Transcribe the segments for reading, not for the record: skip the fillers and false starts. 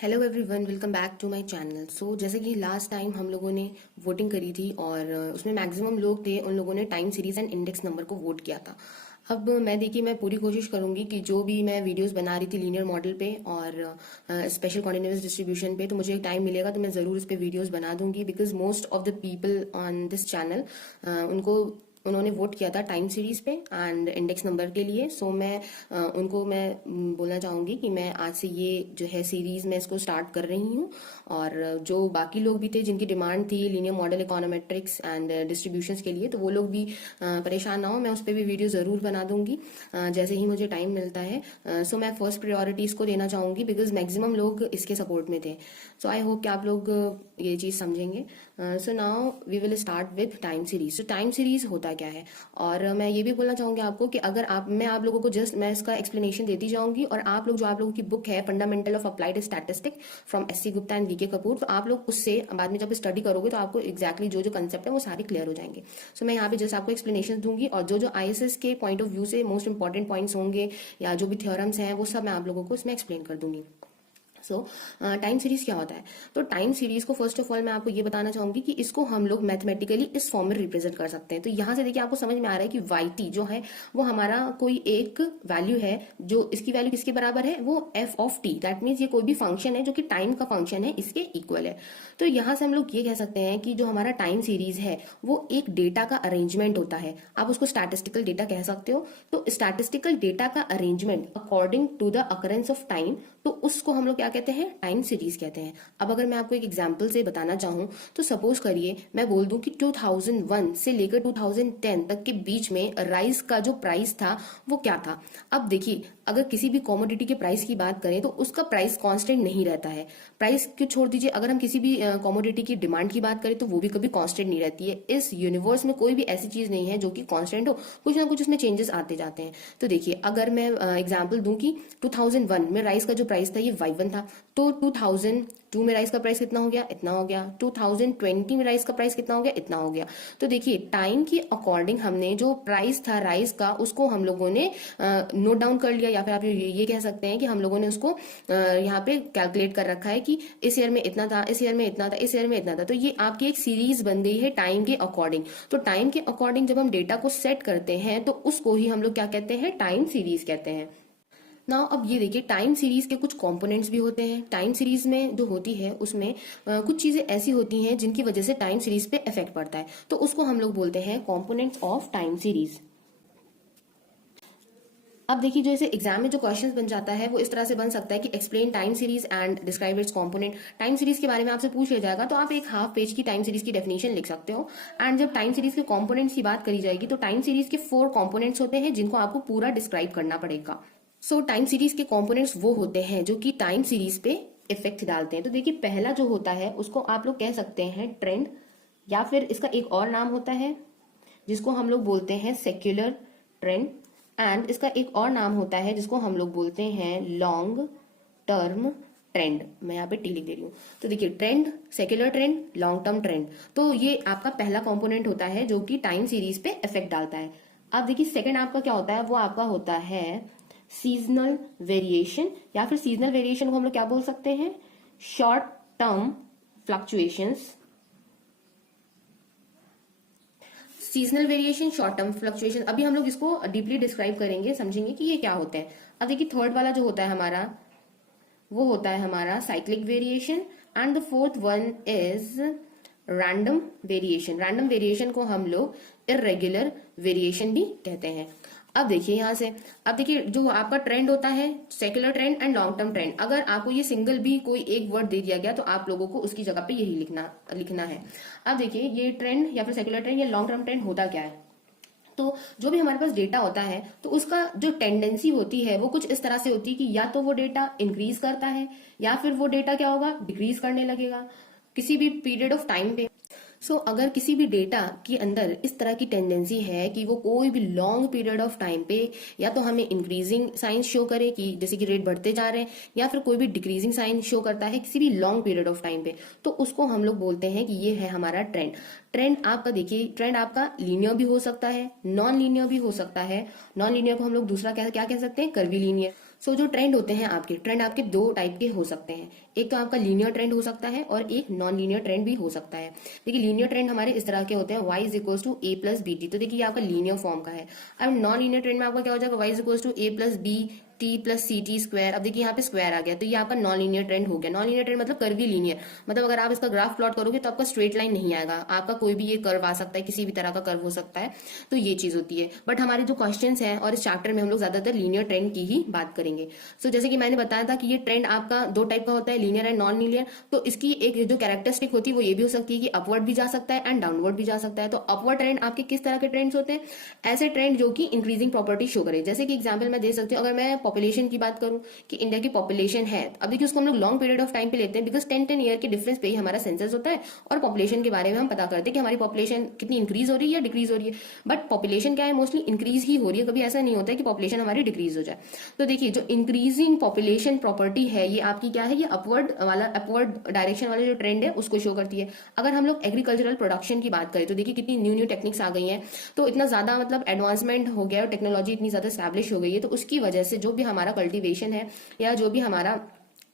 Hello everyone, welcome back to my channel. So जैसे कि last time हम लोगों ने वोटिंग करी थी और उसमें मैक्सिमम लोग थे, उन लोगों ने time series and index number को वोट किया था। अब मैं पूरी कोशिश करूंगी कि जो भी मैं वीडियोस बना रही थी लीनियर मॉडल पे और स्पेशल कॉन्टिन्यूअस डिस्ट्रीब्यूशन पे, तो मुझे टाइम मिलेगा तो मैं ज़रूर इस पे वीडियोस बना दूंगी, because most of the people on this channel उन्होंने वोट किया था टाइम सीरीज पे एंड इंडेक्स नंबर के लिए। सो मैं बोलना चाहूंगी कि मैं आज से ये जो है सीरीज मैं इसको स्टार्ट कर रही हूँ। और जो बाकी लोग भी थे जिनकी डिमांड थी linear model econometrics and distributions के लिए, तो वो लोग भी परेशान ना हो, मैं उस पर भी वीडियो जरूर बना दूंगी जैसे ही मुझे टाइम मिलता है। सो मैं फर्स्ट प्रायोरिटी इसको देना चाहूंगी बिकॉज मैक्सिमम लोग इसके सपोर्ट में थे। सो आई होप कि आप लोग ये चीज समझेंगे। So now we will start with time series. So time series होता क्या है, और मैं ये भी बोलना चाहूंगी आपको कि अगर आप लोगों को मैं इसका एक्सप्लेनेशन देती जाऊंगी, और आप लोगों की बुक है fundamental of applied statistic from SC Gupta and VK Kapoor, तो आप लोग उससे बाद में जब स्टडी करोगे तो आपको एक्जैक्टली जो जो कंसेप्ट है वो सारे क्लियर हो जाएंगे। सो मैं यहाँ पे जस्ट आपको एक्सप्लेनेशन दूंगी, और जो जो आईएसएस के पॉइंट ऑफ व्यू से मोस्ट इंपॉर्टेंट पॉइंट्स होंगे या जो भी थ्योरम्स हैं वो सब मैं आप लोगों को इसमें एक्सप्लेन कर दूंगी। सो टाइम सीरीज क्या होता है? तो टाइम सीरीज को फर्स्ट ऑफ ऑल मैं आपको ये बताना चाहूंगी कि इसको हम लोग मैथमेटिकली इस फॉर्म में रिप्रेजेंट कर सकते हैं। तो यहां से देखिए आपको समझ में आ रहा है कि वाई जो है वो हमारा कोई एक वैल्यू है, जो इसकी वैल्यू किसके बराबर है, वो F of T. That means ये कोई भी फंक्शन है जो कि टाइम का फंक्शन है, इसके इक्वल है। तो यहां से हम लोग ये कह सकते हैं कि जो हमारा टाइम सीरीज है वो एक डेटा का अरेंजमेंट होता है। आप उसको स्टैटिस्टिकल डेटा कह सकते हो। तो स्टैटिस्टिकल डेटा का arrangement according to the occurrence of time, तो उसको हम लोग क्या कहते हैं, टाइम सीरीज कहते हैं। अब अगर मैं आपको एक एग्जांपल से बताना चाहूं, तो सपोज करिए मैं बोल दूं कि 2001 से लेकर 2010 तक के बीच में राइस का जो प्राइस था वो क्या था। अब देखिए, अगर किसी भी कॉमोडिटी के प्राइस की बात करें तो उसका प्राइस कांस्टेंट नहीं रहता है। प्राइस क्यों छोड़ दीजिए, अगर हम किसी भी कॉमोडिटी की डिमांड की बात करें तो वो भी कभी कांस्टेंट नहीं रहती है। इस यूनिवर्स में कोई भी ऐसी चीज नहीं है जो कि कांस्टेंट हो, कुछ ना कुछ उसमें चेंजेस आते जाते हैं। तो देखिए, अगर मैं एग्जाम्पल दूं कि 2001 में राइस का जो प्राइस था ये Y1 था, तो 2002 में राइस का प्राइस कितना हो गया, इतना हो गया। 2020 में राइस का प्राइस कितना हो गया, इतना हो गया। तो देखिए, टाइम के अकॉर्डिंग हमने जो प्राइस था राइस का उसको हम लोगों ने नोट डाउन कर लिया, या फिर आप ये कह सकते हैं कि हम लोगों ने उसको यहाँ पे कैलकुलेट कर रखा है कि इस ईयर में इतना था, इस ईयर में इतना था, इस ईयर में इतना था। तो ये आपकी एक सीरीज बन गई है टाइम के अकॉर्डिंग। तो टाइम के अकॉर्डिंग जब हम डेटा को सेट करते हैं तो उसको ही हम लोग क्या कहते हैं, टाइम सीरीज कहते हैं। नाउ अब ये देखिए, टाइम सीरीज के कुछ कंपोनेंट्स भी होते हैं। टाइम सीरीज में जो होती है उसमें कुछ चीजें ऐसी होती हैं जिनकी वजह से टाइम सीरीज पे इफेक्ट पड़ता है, तो उसको हम लोग बोलते हैं कंपोनेंट्स ऑफ टाइम सीरीज। अब देखिए, जो इसे एग्जाम में जो क्वेश्चंस बन जाता है वो इस तरह से बन सकता है कि explain time series and describe it's component. Time series के बारे में आपसे पूछ लिया जाएगा तो आप एक हाफ पेज की टाइम सीरीज की डेफिनेशन लिख सकते हो। एंड जब टाइम सीरीज के कंपोनेंट्स की बात करी जाएगी तो टाइम सीरीज के 4 कंपोनेंट्स होते हैं जिनको आपको पूरा डिस्क्राइब करना पड़ेगा। सो टाइम सीरीज के कंपोनेंट्स वो होते हैं जो कि टाइम सीरीज पे इफेक्ट डालते हैं। तो देखिए, पहला जो होता है उसको आप लोग कह सकते हैं ट्रेंड, या फिर इसका एक और नाम होता है जिसको हम लोग बोलते हैं सेक्युलर ट्रेंड, एंड इसका एक और नाम होता है जिसको हम लोग बोलते हैं लॉन्ग टर्म ट्रेंड। मैं यहाँ पे टी लिख दे रही हूँ। तो देखिए, trend, secular trend, long term trend, तो ये आपका पहला कंपोनेंट होता है जो कि टाइम सीरीज पे इफेक्ट डालता है। अब देखिए, सेकंड आपका क्या होता है, वो आपका होता है सीजनल वेरिएशन, या फिर सीजनल वेरिएशन को हम लोग क्या बोल सकते हैं, short term fluctuations. Seasonal variation, short term fluctuation, अभी हम लोग इसको डीपली डिस्क्राइब करेंगे, समझेंगे कि ये क्या होते हैं। अब देखिए, थर्ड वाला जो होता है हमारा वो होता है हमारा cyclic variation, and the fourth one is random variation. Random variation को हम लोग इरेगुलर वेरिएशन भी कहते हैं। अब देखिए यहां से, अब देखिए, जो आपका ट्रेंड होता है secular trend and long term trend, अगर आपको ये सिंगल भी कोई एक वर्ड दे दिया गया तो आप लोगों को उसकी जगह पे यही लिखना है। अब देखिए, ये ट्रेंड या फिर सेक्युलर ट्रेंड या लॉन्ग टर्म ट्रेंड होता क्या है, तो जो भी हमारे पास डेटा होता है तो उसका जो टेंडेंसी होती है वो कुछ इस तरह से होती है कि या तो वो डेटा इंक्रीज करता है या फिर वो डेटा क्या होगा, डिक्रीज करने लगेगा किसी भी पीरियड ऑफ टाइम पे। अगर किसी भी डेटा के अंदर इस तरह की टेंडेंसी है कि वो कोई भी लॉन्ग पीरियड ऑफ टाइम पे या तो हमें इंक्रीजिंग साइन शो करे कि जैसे कि रेट बढ़ते जा रहे हैं, या फिर कोई भी डिक्रीजिंग साइन शो करता है किसी भी लॉन्ग पीरियड ऑफ टाइम पे, तो उसको हम लोग बोलते हैं कि ये है हमारा ट्रेंड। ट्रेंड आपका देखिए, ट्रेंड आपका लीनियर भी हो सकता है, नॉन लीनियर भी हो सकता है। नॉन लीनियर को हम लोग दूसरा क्या कह सकते हैं, कर्वी लीनियर। जो ट्रेंड होते हैं ट्रेंड आपके दो टाइप के हो सकते हैं। एक तो आपका लीनियर ट्रेंड हो सकता है और एक नॉन लीनियर ट्रेंड भी हो सकता है। देखिए लीनियर ट्रेंड हमारे इस तरह के होते हैं, y is equals to a plus b t, तो देखिए ये आपका लीनियर फॉर्म का है। अब नॉन लीनियर ट्रेंड में आपका क्या हो जाएगा, y is equals to a plus b t plus c t square. अब देखिए यहाँ पे स्क्वायर आ गया, तो ये आपका नॉन लीनियर ट्रेंड हो गया। नॉन लीनियर ट्रेंड मतलब कर्वी लीनियर, मतलब अगर आप इसका ग्राफ प्लॉट करोगे तो आपका स्ट्रेट लाइन नहीं आएगा, आपका कोई भी ये कर्व आ सकता है, किसी भी तरह का कर्व हो सकता है, तो ये चीज होती है। बट हमारे जो क्वेश्चंस हैं और इस चैप्टर में हम लोग ज्यादातर लीनियर ट्रेंड की ही बात करेंगे। जैसे कि मैंने बताया था कि ये ट्रेंड आपका दो टाइप का होता है, लीनियर एंड नॉन लीनियर। तो इसकी एक जो कैरेक्टरिस्टिक होती है वो ये भी हो सकती है कि अपवर्ड भी जा सकता है एंड डाउनवर्ड भी जा सकता है। तो अपवर्ड ट्रेंड आपके किस तरह के ट्रेंड्स होते हैं, ऐसे ट्रेंड जो कि इंक्रीजिंग प्रॉपर्टी शो करे। जैसे कि एग्जाम्पल मैं दे सकती हूँ, अगर मैं पॉपुलेशन की बात करूं कि इंडिया की पॉपुलेशन है, अब देखिए उसको हम लोग लॉन्ग पीरियड ऑफ टाइम पे लेते हैं, बिकॉज 10 ईयर के डिफरेंस पे ही हमारा सेंसस होता है और पॉपुलेशन के बारे में हम पता करते हैं कि हमारी पॉपुलेशन कितनी इंक्रीज हो रही है या डिक्रीज हो रही है। बट पॉपुलेशन क्या है, मोस्टली इंक्रीज ही हो रही है, कभी ऐसा नहीं होता है कि पॉपुलेशन हमारी डिक्रीज हो जाए। तो देखिए जो इंक्रीजिंग पॉपुलेशन प्रॉपर्टी है ये आपकी क्या है, ये अपवर्ड डायरेक्शन वाले जो ट्रेंड है उसको शो करती है। अगर हम लोग एग्रीकल्चरल प्रोडक्शन की बात करें तो देखिए कितनी न्यू न्यू टेक्निक्स आ गई हैं, तो इतना ज्यादा मतलब एडवांसमेंट हो गया और टेक्नोलॉजी इतनी ज्यादा स्टैब्लिश हो गई है, तो उसकी वजह से जो भी हमारा कल्टीवेशन है या जो भी हमारा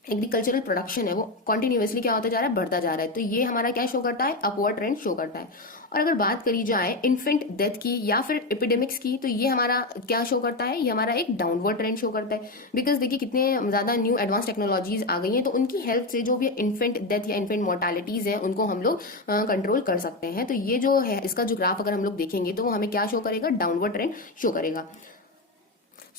एग्रीकल्चरल प्रोडक्शन है वो कॉन्टिन्यूसली क्या होता जा रहा है, बढ़ता जा रहा है। तो ये हमारा क्या शो करता है, अपवर्ड ट्रेंड शो करता है। और अगर बात करी जाए इन्फेंट डेथ की या फिर एपिडेमिक्स की, तो ये हमारा क्या शो करता है, ये हमारा एक डाउनवर्ड ट्रेंड शो करता है। बिकॉज देखिए कितने ज्यादा न्यू एडवांस टेक्नोलॉजीज आ गई हैं, तो उनकी हेल्प से जो भी इन्फेंट डेथ या इन्फेंट मोर्टालिटीज है उनको हम लोग कंट्रोल कर सकते हैं। तो ये जो है इसका जो ग्राफ अगर हम लोग देखेंगे तो वो हमें क्या शो करेगा, डाउनवर्ड ट्रेंड शो करेगा।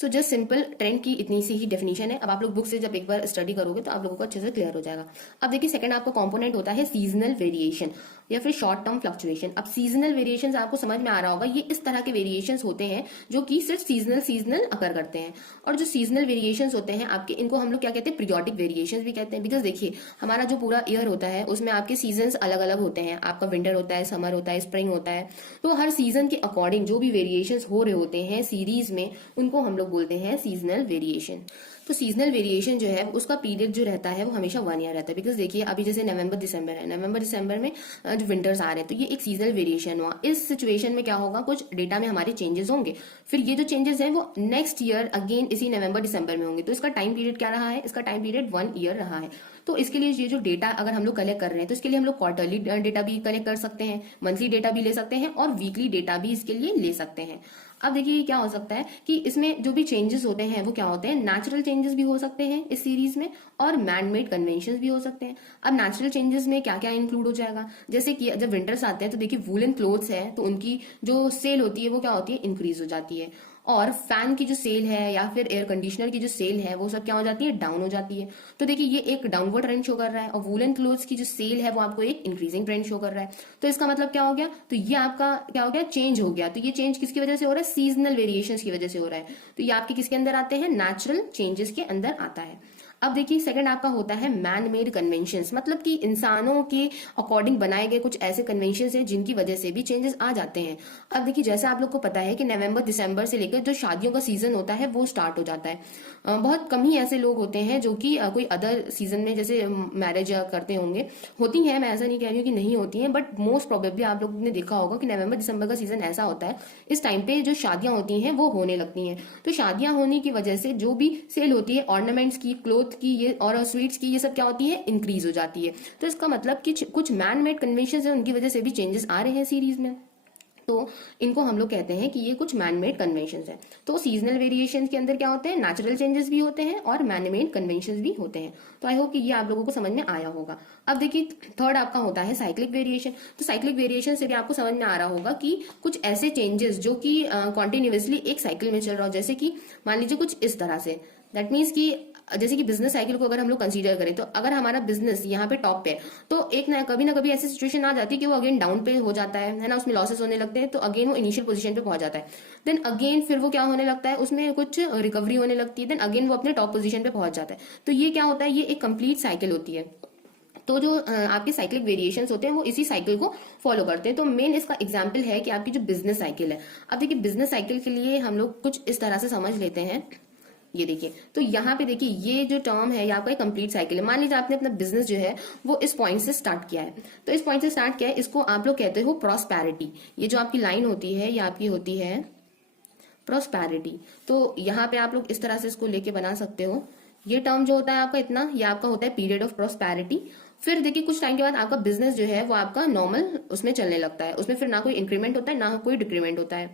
जस्ट सिंपल ट्रेंड की इतनी सी ही डेफिनेशन है। अब आप लोग बुक से जब एक बार स्टडी करोगे तो आप लोगों को अच्छे से क्लियर हो जाएगा। अब देखिए सेकंड आपका कंपोनेंट होता है सीजनल वेरिएशन या फिर शॉर्ट टर्म फ्लक्चुएशन। अब सीजनल वेरिएशंस आपको समझ में आ रहा होगा, ये इस तरह के वेरिएशंस होते हैं जो कि सिर्फ सीजनल अकर करते हैं। और जो सीजनल वेरिएशंस होते हैं आपके, इनको हम लोग क्या कहते हैं, पीरियोडिक वेरिएशंस भी कहते हैं। बिकॉज देखिए हमारा जो पूरा ईयर होता है उसमें आपके सीजन्स अलग अलग होते हैं, आपका विंटर होता है, समर होता है, स्प्रिंग होता है। तो हर सीजन के अकॉर्डिंग जो भी वेरिएशंस हो रहे होते हैं सीरीज में, उनको हम लोग बोलते हैं सीजनल वेरिएशन। तो सीजनल वेरिएशन जो है उसका पीरियड जो रहता है वो हमेशा 1 ईयर रहता है। बिकॉज देखिए अभी जैसे नवंबर दिसंबर है, नवंबर दिसंबर में जो विंटर्स आ रहे हैं, तो ये एक सीजनल वेरिएशन हुआ। इस सिचुएशन में क्या होगा, कुछ डेटा में हमारे चेंजेस होंगे, फिर ये जो चेंजेस हैं वो नेक्स्ट ईयर अगेन इसी नवंबर दिसंबर में होंगे। तो इसका टाइम पीरियड क्या रहा है, इसका टाइम पीरियड 1 ईयर रहा है। तो इसके लिए ये जो डेटा अगर हम लोग कलेक्ट कर रहे हैं तो इसके लिए हम लोग क्वार्टरली डेटा भी कलेक्ट कर सकते हैं, मंथली डेटा भी ले सकते हैं और वीकली डेटा भी इसके लिए ले सकते हैं। अब देखिए क्या हो सकता है कि इसमें जो भी चेंजेस होते हैं वो क्या होते हैं, नेचुरल चेंजेस भी हो सकते हैं इस सीरीज में और मैन मेड कन्वेंशंस भी हो सकते हैं। अब नेचुरल चेंजेस में क्या क्या इंक्लूड हो जाएगा, जैसे कि जब विंटर्स आते हैं तो देखिए वूलन क्लोथ्स है तो उनकी जो सेल होती है वो क्या होती है, इंक्रीज हो जाती है। और फैन की जो सेल है या फिर एयर कंडीशनर की जो सेल है वो सब क्या हो जाती है, डाउन हो जाती है। तो देखिए ये एक डाउनवर्ड ट्रेंड शो कर रहा है। और वूलन क्लोथ्स की जो सेल है वो आपको एक इंक्रीजिंग ट्रेंड शो कर रहा है। तो इसका मतलब क्या हो गया, तो ये आपका क्या हो गया, चेंज हो गया। तो ये चेंज किसकी वजह से हो रहा है, सीजनल वेरिएशंस की वजह से हो रहा है। तो ये आपके किसके अंदर आते हैं, नेचुरल चेंजेस के अंदर आता है। अब देखिए सेकंड आपका होता है मैन मेड कन्वेंशंस, मतलब कि इंसानों के अकॉर्डिंग बनाए गए कुछ ऐसे कन्वेंशंस हैं जिनकी वजह से भी चेंजेस आ जाते हैं। अब देखिए जैसा आप लोग को पता है कि नवंबर दिसंबर से लेकर जो शादियों का सीजन होता है वो स्टार्ट हो जाता है। बहुत कम ही ऐसे लोग होते हैं जो कि कोई अदर सीजन में जैसे मैरिज करते होंगे, होती हैं, मैं ऐसा नहीं कह रही हूँ कि नहीं होती हैं, बट मोस्ट प्रोबेबली आप लोग ने देखा होगा कि नवंबर दिसंबर का सीजन ऐसा होता है, इस टाइम पे जो शादियां होती हैं वो होने लगती हैं। तो शादियां होने की वजह से जो भी सेल होती है ऑर्नामेंट्स की, क्लोथ की ये और स्वीट्स की, ये सब क्या होती है, इंक्रीज हो जाती है। तो इसका मतलब कि कुछ मैन मेड कन्वेंशन है उनकी वजह से भी चेंजेस आ रहे हैं सीरीज में। तो इनको हम लोग कहते हैं कि ये कुछ मैन मेड कन्वेंशन है। तो सीजनल वेरिएशन के अंदर क्या होते हैं, नेचुरल चेंजेस भी होते हैं और मैन मेड कन्वेंशन भी होते हैं। तो आई होप कि ये आप लोगों को समझ में आया होगा। अब देखिए थर्ड आपका होता है साइक्लिक वेरिएशन। तो साइक्लिक वेरिएशन से भी आपको समझ में आ रहा होगा कि कुछ ऐसे चेंजेस जो कि कॉन्टिन्यूसली एक साइकिल में चल रहा हो, जैसे कि मान लीजिए कुछ इस तरह से। दैट मीन्स कि जैसे कि बिजनेस साइकिल को अगर हम लोग कंसीडर करें तो अगर हमारा बिजनेस यहाँ पे टॉप पे है तो एक ना कभी ऐसी सिचुएशन आ जाती है कि वो अगेन डाउन पे हो जाता है ना, उसमें लॉसेस होने लगते हैं, तो अगेन वो इनिशियल पोजीशन पे पहुंच जाता है। देन अगेन फिर वो क्या होने लगता है, उसमें कुछ रिकवरी होने लगती है, देन अगेन वो अपने टॉप पोजीशन पे पहुंच जाता है। तो ये क्या होता है, ये एक कंप्लीट साइकिल होती है। तो जो आपके साइक्लिक वेरिएशंस होते हैं वो इसी साइकिल को फॉलो करते हैं। तो मेन इसका एग्जांपल है कि आपकी जो बिजनेस साइकिल है। अब देखिए बिजनेस साइकिल के लिए हम लोग कुछ इस तरह से समझ लेते हैं। ये देखिए, तो यहाँ पे देखिए ये जो टर्म है ये आपका एक कंप्लीट साइकिल है। मान लीजिए आपने अपना बिजनेस जो है वो इस पॉइंट से स्टार्ट किया है, तो इस पॉइंट से स्टार्ट किया है, इसको आप लोग कहते हो प्रॉस्पेरिटी। ये जो आपकी लाइन होती है ये आपकी होती है प्रॉस्पैरिटी। तो यहाँ पे आप लोग इस तरह से इसको लेके बना सकते हो। ये टर्म जो होता है आपका इतना, ये आपका होता है पीरियड ऑफ प्रॉस्पैरिटी। फिर देखिए कुछ टाइम के बाद आपका बिजनेस जो है वो आपका नॉर्मल उसमें चलने लगता है, उसमें फिर ना कोई इंक्रीमेंट होता है ना कोई डिक्रीमेंट होता है,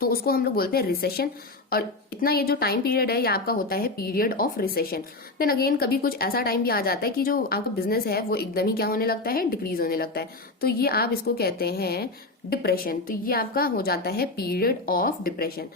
तो उसको हम लोग बोलते हैं रिसेशन। और इतना ये जो टाइम पीरियड है ये आपका होता है period of recession. Then again कभी कुछ ऐसा टाइम भी आ जाता है कि जो आपका बिजनेस है वो एकदम ही क्या होने लगता है, डिक्रीज होने लगता है, तो ये आप इसको कहते हैं डिप्रेशन। तो ये आपका हो जाता है पीरियड ऑफ डिप्रेशन।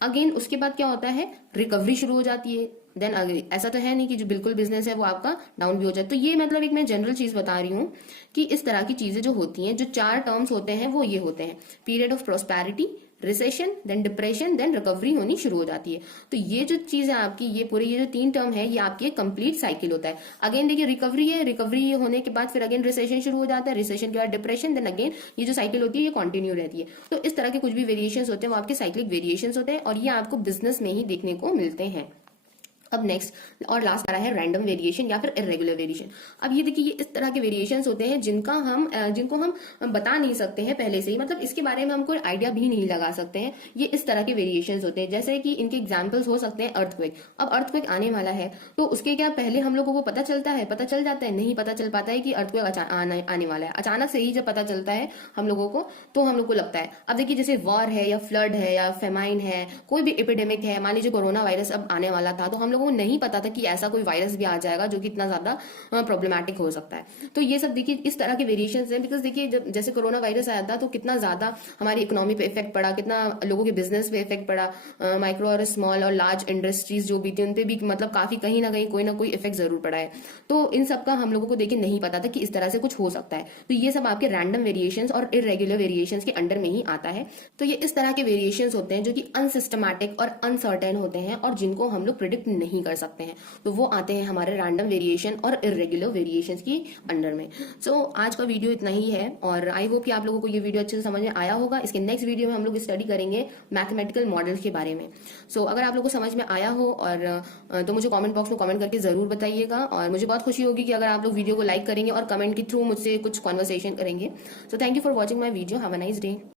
अगेन उसके बाद क्या होता है, रिकवरी शुरू हो जाती है। देन ऐसा तो है नहीं कि जो बिल्कुल बिजनेस है वो आपका डाउन भी हो जाए। तो ये मतलब एक मैं जनरल चीज बता रही हूँ कि इस तरह की चीजें जो होती हैं, जो 4 टर्म्स होते हैं वो ये होते हैं, period of prosperity, recession, then depression, then recovery होनी शुरू हो जाती है। तो ये जो चीज है आपकी, ये पूरी ये जो 3 टर्म है ये आपकी कंप्लीट साइकिल होता है। अगेन देखिए रिकवरी है, रिकवरी होने के बाद फिर अगेन रिसेशन शुरू हो जाता है, रिसेशन के बाद डिप्रेशन, देन अगेन ये जो साइकिल होती है ये कंटिन्यू रहती है। तो इस तरह के कुछ भी वेरिएशंस होते हैं वो आपके साइक्लिक वेरिएशंस होते हैं, और ये आपको बिजनेस में ही देखने को मिलते हैं। अब नेक्स्ट और लास्ट आ रहा है रैंडम वेरिएशन या फिर इरेगुलर वेरिएशन। अब ये देखिए ये इस तरह के वेरिएशंस होते हैं जिनको हम बता नहीं सकते हैं पहले से ही, मतलब इसके बारे में हम कोई आइडिया भी नहीं लगा सकते हैं। ये इस तरह के वेरिएशंस होते हैं, जैसे कि इनके एग्जांपल्स हो सकते हैं अर्थक्वेक। अब अर्थक्वेक आने वाला है तो उसके क्या पहले हम लोगों को पता चलता है, पता चल जाता है, नहीं पता चल पाता है कि अर्थक्वेक आने वाला है। अचानक से ही जब पता चलता है हम लोगों को तो हम लोग को लगता है। अब देखिए जैसे वॉर है या फ्लड है या फेमाइन है, कोई भी एपिडेमिक है, मान लीजिए कोरोना वायरस अब आने वाला था, तो हम लोगों को नहीं पता था कि ऐसा कोई वायरस भी आ जाएगा जो कि इतना ज्यादा प्रॉब्लमेटिक हो सकता है। तो ये सब देखिए इस तरह के वेरिएशंस हैं, बिकॉज देखिए जब जैसे कोरोना वायरस आया था तो कितना ज्यादा हमारी इकोनॉमी पे इफेक्ट पड़ा, कितना लोगों के बिजनेस पे इफेक्ट पड़ा, माइक्रो और स्मॉल और लार्ज इंडस्ट्रीज जो भी थी उन पे भी मतलब काफी कहीं ना कोई इफेक्ट जरूर पड़ा है। तो इन सब का हम लोगों को देखिए नहीं पता था कि इस तरह से कुछ हो सकता है। तो ये सब आपके रैंडम वेरिएशंस और इरेगुलर वेरिएशंस के अंडर में ही आता है। तो ये इस तरह के वेरिएशंस होते हैं जो कि अनसिस्टमैटिक और अनसर्टेन होते हैं और जिनको हम लोग प्रिडिक्ट नहीं कर सकते हैं, तो वो आते हैं हमारे रैंडम वेरिएशन और इरेगुलर वेरिएशंस की अंडर में। सो आज का वीडियो इतना ही है और आई होप कि आप लोगों को ये वीडियो अच्छे से समझ में आया होगा। इसके नेक्स्ट वीडियो में हम लोग स्टडी करेंगे मैथमेटिकल मॉडल्स के बारे में। सो अगर आप लोगों को समझ में आया हो और तो मुझे कमेंट बॉक्स में कमेंट करके जरूर बताइएगा, और मुझे बहुत खुशी होगी कि अगर आप लोग वीडियो को लाइक करेंगे और कमेंट के थ्रू मुझसे कुछ कॉन्वर्सेशन करेंगे। So thank you for watching my video. Have a nice day.